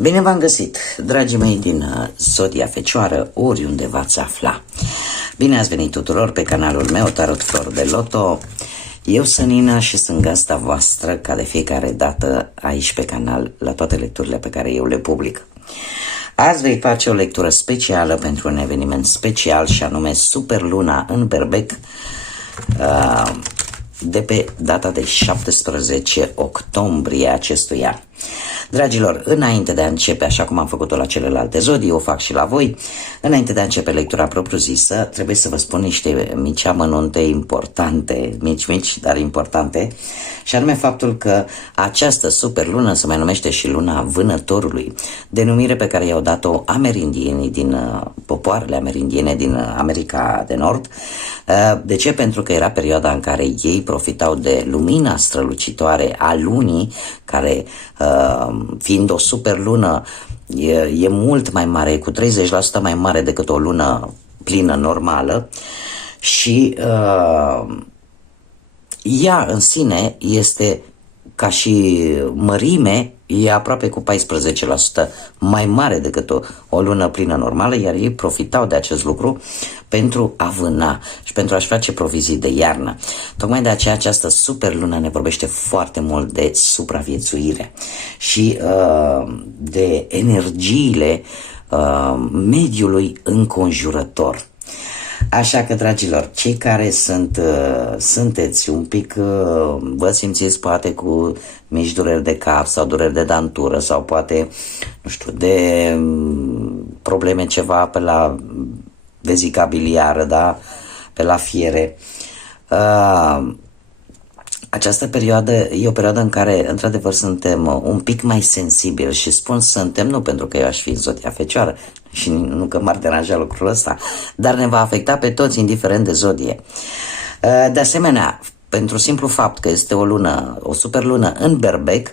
Bine v-am găsit, dragii mei din Zodia Fecioară, oriunde v-ați afla. Bine ați venit tuturor pe canalul meu, Tarot Flor de Loto. Eu sunt Nina și sunt gazda voastră, ca de fiecare dată, aici pe canal, la toate lecturile pe care eu le public. Azi vei face o lectură specială pentru un eveniment special, și anume Superluna în Berbec, de pe data de 17 octombrie acestui an. Dragilor, înainte de a începe, așa cum am făcut-o la celelalte zodii, o fac și la voi. Înainte de a începe lectura propriu-zisă, trebuie să vă spun niște mici amănunte importante, mici, dar importante, și anume faptul că această superlună se mai numește și luna vânătorului, denumire pe care i-au dat-o amerindienii din popoarele amerindiene din America de Nord. De ce? Pentru că era perioada în care ei profitau de lumina strălucitoare a lunii, care, fiind o superlună, e mult mai mare, cu 30% mai mare decât o lună plină normală, și ea în sine este, ca și mărime, e aproape cu 14% mai mare decât o lună plină normală, iar ei profitau de acest lucru pentru a vâna și pentru a-și face provizii de iarnă. Tocmai de aceea această superlună ne vorbește foarte mult de supraviețuire și de energiile mediului înconjurător. Așa că, dragilor, cei care sunteți un pic, vă simțiți poate cu mici dureri de cap sau dureri de dantură sau poate, nu știu, de probleme ceva pe la vezica biliară, da? Pe la fiere. Această perioadă e o perioadă în care, într-adevăr, suntem un pic mai sensibili, și spun suntem nu pentru că eu aș fi Zodia Fecioară și nu că m-ar deranja lucrul ăsta, dar ne va afecta pe toți, indiferent de zodie. De asemenea, pentru simplu fapt că este o superlună în Berbec,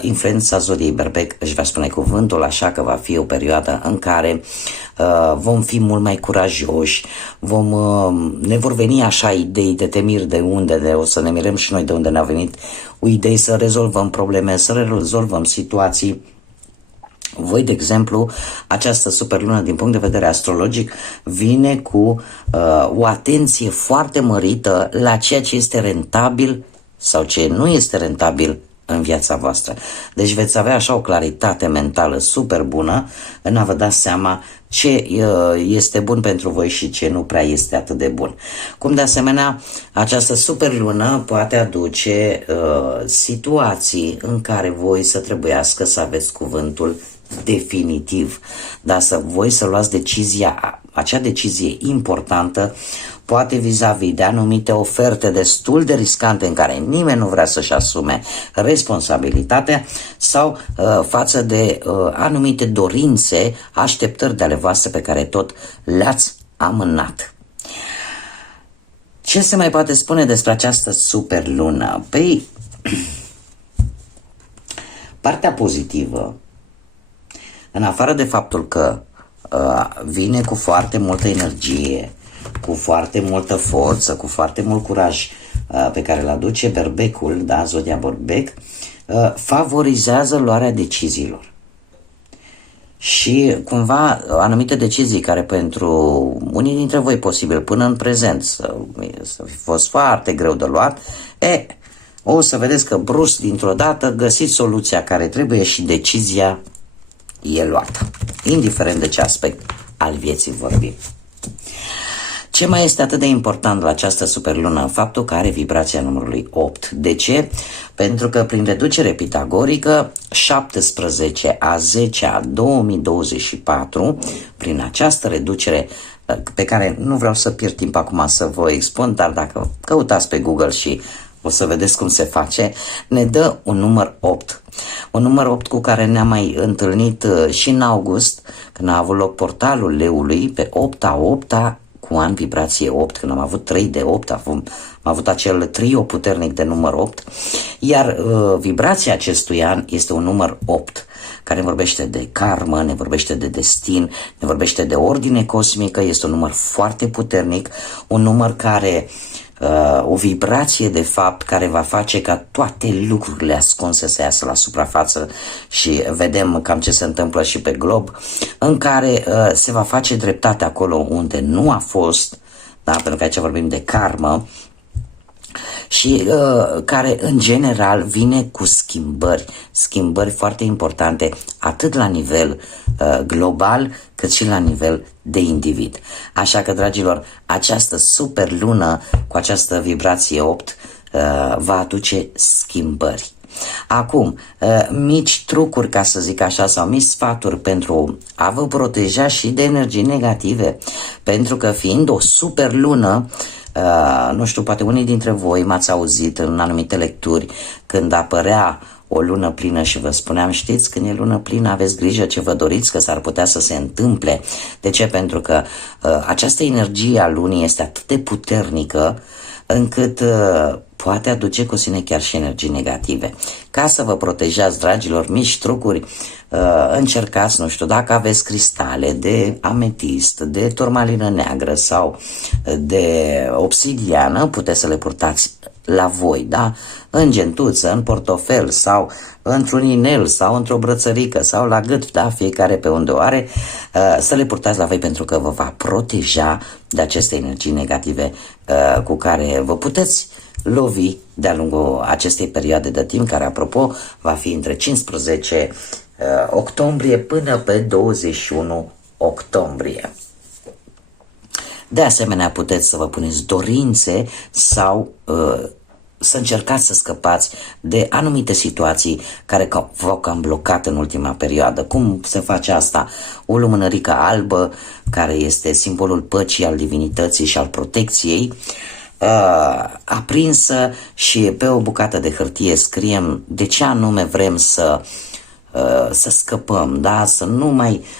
influența zodiei Berbec își va spune cuvântul, așa că va fi o perioadă în care vom fi mult mai curajoși, ne vor veni așa idei de temiri o să ne mirăm și noi de unde ne-au venit idei să rezolvăm probleme, să rezolvăm situații. Voi, de exemplu, această superlună, din punct de vedere astrologic, vine cu o atenție foarte mărită la ceea ce este rentabil sau ce nu este rentabil în viața voastră. Deci veți avea așa o claritate mentală super bună în a vă da seama ce este bun pentru voi și ce nu prea este atât de bun. Cum de asemenea, această superlună poate aduce situații în care voi să trebuiască să aveți cuvântul definitiv, dar voi să luați acea decizie importantă, poate vis-a-vis de anumite oferte destul de riscante în care nimeni nu vrea să-și asume responsabilitatea, sau față de anumite dorințe, așteptări de ale voastre pe care tot le-ați amânat. Ce se mai poate spune despre această superlună? Păi, partea pozitivă, în afară de faptul că vine cu foarte multă energie, cu foarte multă forță, cu foarte mult curaj pe care îl aduce Berbecul, da, zodia Berbec, favorizează luarea deciziilor. Și cumva anumite decizii care pentru unii dintre voi posibil până în prezent să fi fost foarte greu de luat, o să vedeți că brusc dintr-o dată găsiți soluția care trebuie și decizia e luată, indiferent de ce aspect al vieții vorbim. Ce mai este atât de important la această superlună? Faptul că are vibrația numărului 8. De ce? Pentru că prin reducere pitagorică, 17 a 10 a 2024, prin această reducere pe care nu vreau să pierd timp acum să vă expun, dar dacă căutați pe Google și o să vedeți cum se face, ne dă un număr 8. Un număr 8 cu care ne-am mai întâlnit și în august, când a avut loc portalul leului, pe 8-a, cu an vibrație 8, când am avut 3 de 8, am avut acel trio puternic de număr 8, iar vibrația acestui an este un număr 8, care ne vorbește de karmă, ne vorbește de destin, ne vorbește de ordine cosmică, este un număr foarte puternic, un număr care o vibrație de fapt care va face ca toate lucrurile ascunse să iasă la suprafață și vedem cam ce se întâmplă și pe glob, în care se va face dreptate acolo unde nu a fost, da? Pentru că aici vorbim de karmă, și care în general vine cu schimbări foarte importante atât la nivel global cât și la nivel de individ. Așa că, dragilor, această super lună cu această vibrație 8 va aduce schimbări. Acum, mici trucuri, ca să zic așa, sau mici sfaturi pentru a vă proteja și de energii negative, pentru că fiind o super lună, nu știu, poate unii dintre voi m-ați auzit în anumite lecturi când apărea o lună plină și vă spuneam, știți, când e lună plină aveți grijă ce vă doriți, că s-ar putea să se întâmple. De ce? Pentru că această energie a lunii este atât de puternică încât poate aduce cu sine chiar și energii negative. Ca să vă protejați, dragilor, mici trucuri, încercați, nu știu, dacă aveți cristale de ametist, de turmalină neagră sau de obsidiană, puteți să le purtați la voi, da? În gentuță, în portofel sau într-un inel sau într-o brățărică sau la gât, da? Fiecare pe unde o are, să le purtați la voi pentru că vă va proteja de aceste energii negative cu care vă puteți lovi de-a lungul acestei perioade de timp, care, apropo, va fi între 15 octombrie până pe 21 octombrie. De asemenea, puteți să vă puneți dorințe sau să încercați să scăpați de anumite situații care v-au cam blocat în ultima perioadă. Cum se face asta? O lumânărică albă, care este simbolul păcii, al divinității și al protecției, aprinsă, și pe o bucată de hârtie scriem de ce anume vrem să scăpăm, da?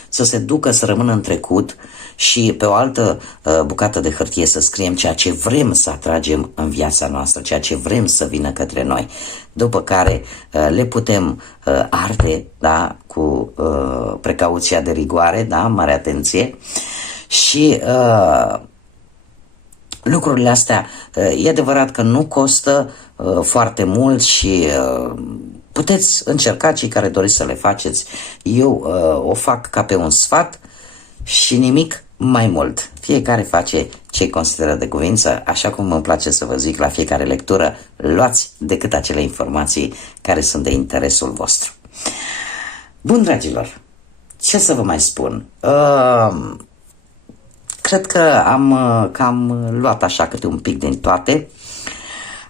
Să se ducă, să rămână în trecut, și pe o altă bucată de hârtie să scriem ceea ce vrem să atragem în viața noastră, ceea ce vrem să vină către noi, după care le putem arde, da? Cu precauția de rigoare, da? Mare atenție. Și lucrurile astea, e adevărat că nu costă foarte mult și puteți încerca, cei care doriți să le faceți. Eu o fac ca pe un sfat și nimic mai mult. Fiecare face ce consideră de cuvință, așa cum îmi place să vă zic la fiecare lectură, luați decât acele informații care sunt de interesul vostru. Bun, dragilor, ce să vă mai spun? Cred că am luat așa câte un pic din toate.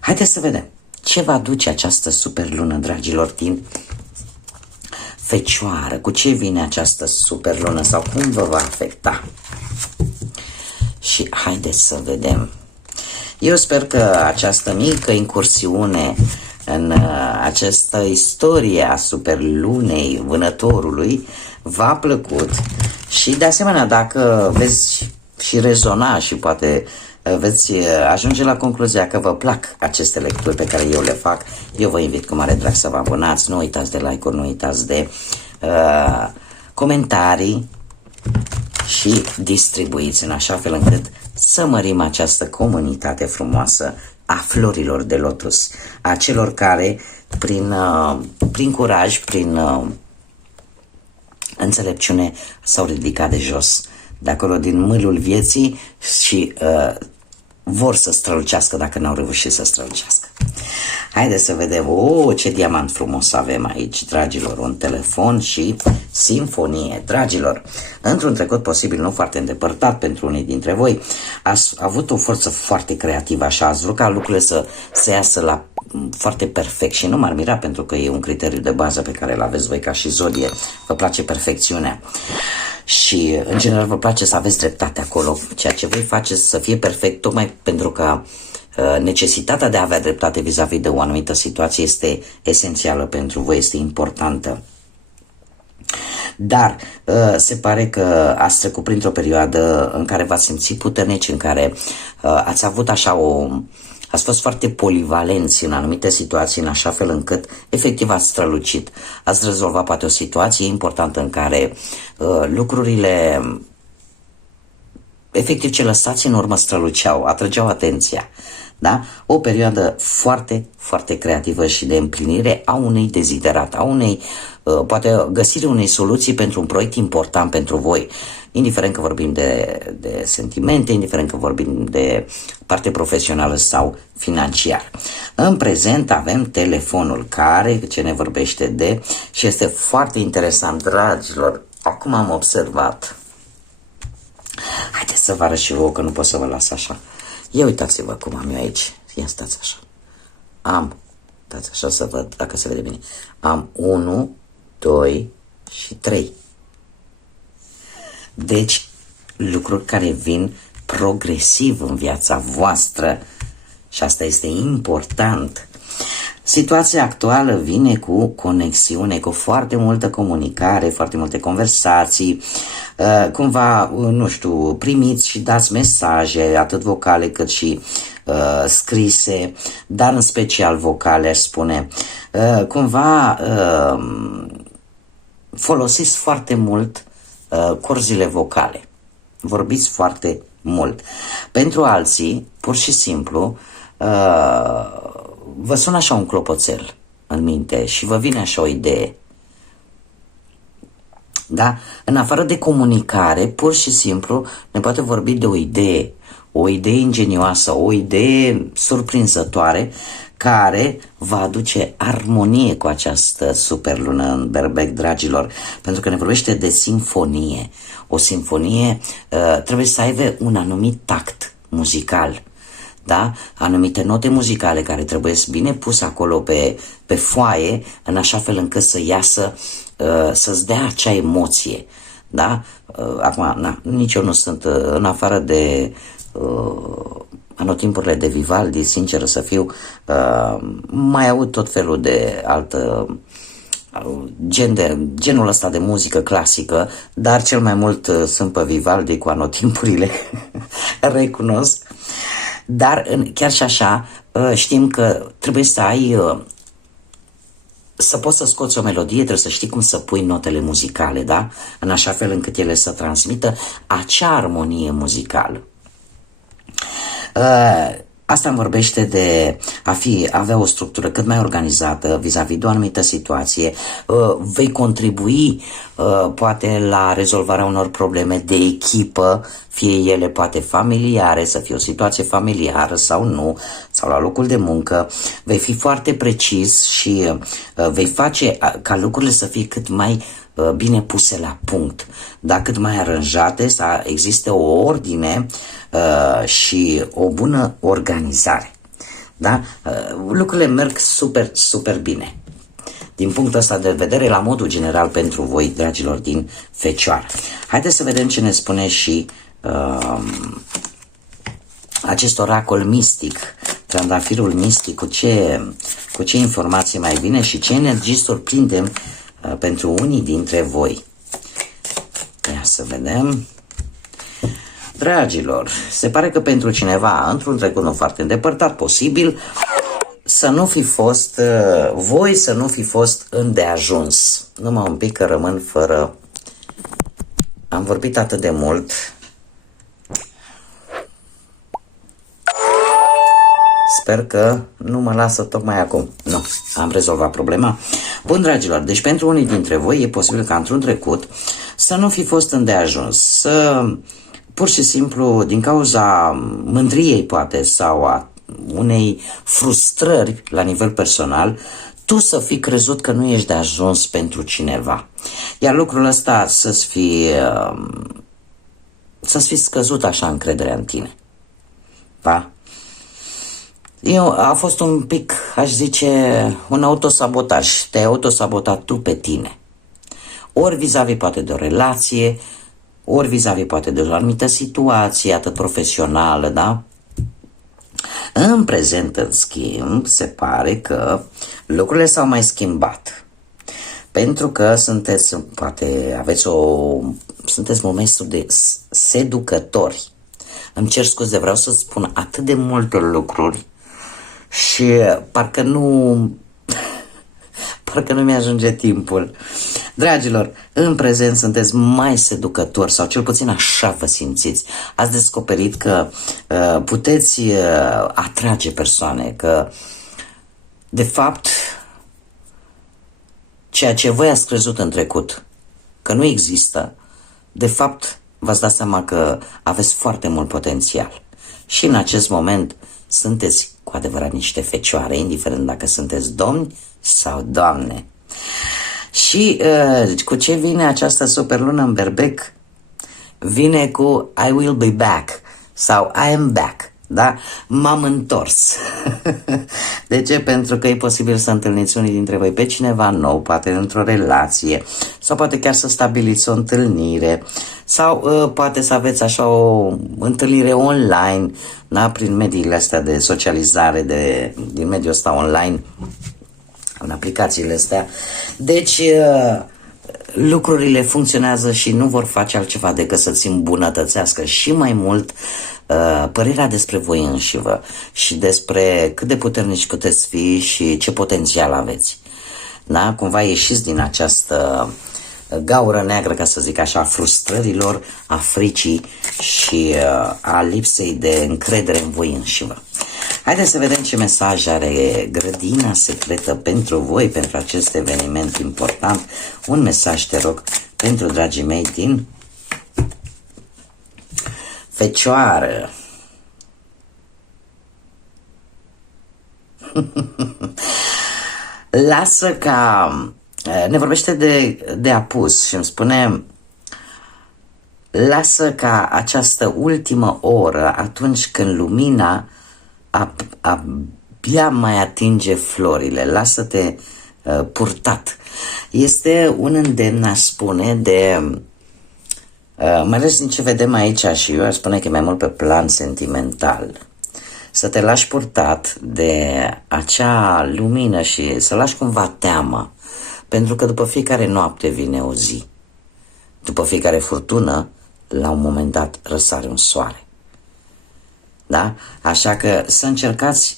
Haideți să vedem ce va aduce această superlună, dragilor, din Fecioară. Cu ce vine această superlună sau cum vă va afecta? Și haideți să vedem. Eu sper că această mică incursiune în această istorie a superlunei Vânătorului v-a plăcut și, de asemenea, dacă veți și rezona și poate veți ajunge la concluzia că vă plac aceste lecturi pe care eu le fac, eu vă invit cu mare drag să vă abonați, nu uitați de like-uri, nu uitați de comentarii și distribuiți în așa fel încât să mărim această comunitate frumoasă a florilor de lotus, a celor care prin curaj, prin înțelepciune s-au ridicat de jos, de acolo din mâlul vieții și vor să strălucească dacă n-au reușit să strălucească. Haideți să vedem. Ce diamant frumos avem aici, dragilor. Un telefon și simfonie. Dragilor, într-un trecut posibil nu foarte îndepărtat pentru unii dintre voi, ați avut o forță foarte creativă, așa, ați vrut ca lucrurile să se iasă la foarte perfect și nu m-ar mira, pentru că e un criteriu de bază pe care îl aveți voi ca și zodie. Vă place perfecțiunea. Și, în general, vă place să aveți dreptate acolo. Ceea ce voi faceți să fie perfect, tocmai pentru că necesitatea de a avea dreptate vis-a-vis de o anumită situație este esențială pentru voi, este importantă. Dar se pare că ați trecut printr-o perioadă în care v-ați simțit puternici, în care ați avut așa ați fost foarte polivalenți în anumite situații, în așa fel încât efectiv ați strălucit. Ați rezolvat poate o situație importantă în care lucrurile efectiv ce lăsați în urmă străluceau, atrăgeau atenția. Da? O perioadă foarte, foarte creativă și de împlinire a unei deziderate, a unei, poate găsirea unei soluții pentru un proiect important pentru voi, indiferent că vorbim de sentimente, indiferent că vorbim de parte profesională sau financiar. În prezent avem telefonul ce ne vorbește și este foarte interesant, dragilor, acum am observat. Haideți să vă arăt și vouă, că nu pot să vă las așa. Ia uitați-vă cum am eu aici. Ia stați așa. Stați așa să văd dacă se vede bine. Am 1, 2 și 3. Deci, lucruri care vin progresiv în viața voastră și asta este important. Situația actuală vine cu conexiune, cu foarte multă comunicare, foarte multe conversații, cumva, nu știu, primiți și dați mesaje, atât vocale cât și scrise, dar în special vocale, aș spune. Cumva folosiți foarte mult corzile vocale, vorbiți foarte mult. Pentru alții, pur și simplu, vă sună așa un clopoțel în minte și vă vine așa o idee. Da? În afară de comunicare, pur și simplu ne poate vorbi de o idee ingenioasă, o idee surprinzătoare care va aduce armonie cu această superlună în Berbec, dragilor, pentru că ne vorbește de simfonie. O simfonie trebuie să aibă un anumit tact muzical, da? Anumite note muzicale care trebuie bine puse acolo pe foaie, în așa fel încât să iasă, să-ți dea acea emoție, da? Acum, nici eu nu sunt, în afară de anotimpurile de Vivaldi, sincer să fiu, mai aud tot felul de altă genul ăsta de muzică clasică, dar cel mai mult sunt pe Vivaldi cu anotimpurile, recunosc. Dar chiar și așa știm că trebuie să ai, să poți să scoți o melodie, trebuie să știi cum să pui notele muzicale, da? În așa fel încât ele să transmită acea armonie muzicală. Asta îmi vorbește de avea o structură cât mai organizată vis-a-vis de o anumită situație. Vei contribui poate la rezolvarea unor probleme de echipă, fie ele poate familiare, să fie o situație familiară sau nu, sau la locul de muncă. Vei fi foarte precis și vei face ca lucrurile să fie cât mai bine puse la punct, da? Cât mai aranjate, să existe o ordine și o bună organizare, da? Lucrurile merg super, super bine din punctul ăsta de vedere, la modul general pentru voi, dragilor din Fecioară. Haideți să vedem ce ne spune și acest oracol mistic, trandafirul mistic, cu ce informații mai vine și ce energii surprindem pentru unii dintre voi. Ia să vedem. Dragilor, se pare că pentru cineva, într-un trecut nu foarte îndepărtat posibil, să nu fi fost, voi să nu fi fost îndeajuns. Numai un pic că rămân fără... Am vorbit atât de mult. Sper că nu mă lasă tocmai acum. Nu, am rezolvat problema. Bun, dragilor, deci pentru unii dintre voi e posibil ca într-un trecut să nu fi fost îndeajuns, să pur și simplu din cauza mândriei poate sau a unei frustrări la nivel personal, tu să fi crezut că nu ești de ajuns pentru cineva. Iar lucrul ăsta să-ți fi scăzut așa încrederea în tine. Da? A fost un pic, aș zice, un autosabotaj. Te-ai autosabotat tu pe tine. Ori vis-a-vis poate de o relație, ori vis-a-vis poate de o anumită situație, atât profesională, da? În prezent, în schimb, se pare că lucrurile s-au mai schimbat. Pentru că sunteți, poate aveți sunteți momentul de seducători. Îmi cer scuze, vreau să spun atât de multe lucruri și parcă nu mi-ajunge timpul. Dragilor, în prezent sunteți mai seducători sau cel puțin așa vă simțiți. Ați descoperit că puteți atrage persoane, că de fapt ceea ce voi ați crezut în trecut că nu există, de fapt v-ați dat seama că aveți foarte mult potențial. Și în acest moment sunteți cu adevărat niște fecioare, indiferent dacă sunteți domni sau doamne. Și cu ce vine această superlună în berbec? Vine cu I will be back sau I am back. Da? M-am întors. De ce? Pentru că e posibil să întâlniți unii dintre voi pe cineva nou, poate într-o relație, sau poate chiar să stabiliți o întâlnire, sau poate să aveți așa o întâlnire online, da? Prin mediile astea de socializare, din mediul ăsta online, în aplicațiile astea. Deci lucrurile funcționează și nu vor face altceva decât să-ți îmbunătățească și mai mult părerea despre voi înșivă și despre cât de puternici puteți fi și ce potențial aveți. Da? Cumva ieșiți din această gaură neagră, ca să zic așa, a frustrărilor, a fricii și a lipsei de încredere în voi înșivă. Haideți să vedem ce mesaj are grădina secretă pentru voi, pentru acest eveniment important. Un mesaj, te rog, pentru dragii mei din Fecioară. Lasă ca... Ne vorbește de apus și îmi spune: lasă ca această ultimă oră, atunci când lumina abia mai atinge florile, lasă-te purtat. Este un îndemn, aș spune, de... mai ales din ce vedem aici, și eu aș spune că e mai mult pe plan sentimental, să te lași purtat de acea lumină și să lași cumva teama, pentru că după fiecare noapte vine o zi, după fiecare furtună, la un moment dat răsare un soare. Da? Așa că să încercați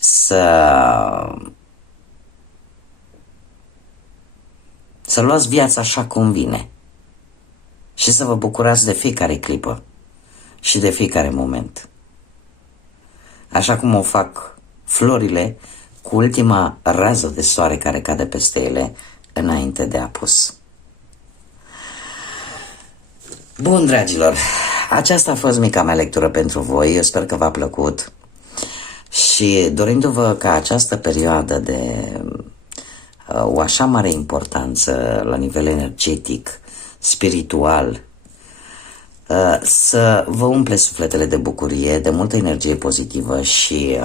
să luați viața așa cum vine și să vă bucurați de fiecare clipă și de fiecare moment. Așa cum o fac florile cu ultima rază de soare care cade peste ele înainte de apus. Bun, dragilor, aceasta a fost mica mea lectură pentru voi. Eu sper că v-a plăcut și dorindu-vă ca această perioadă de o așa mare importanță la nivel energetic, spiritual, să vă umple sufletele de bucurie, de multă energie pozitivă și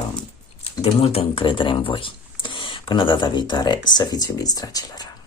de multă încredere în voi. Până data viitoare, să fiți iubiți, dragilor!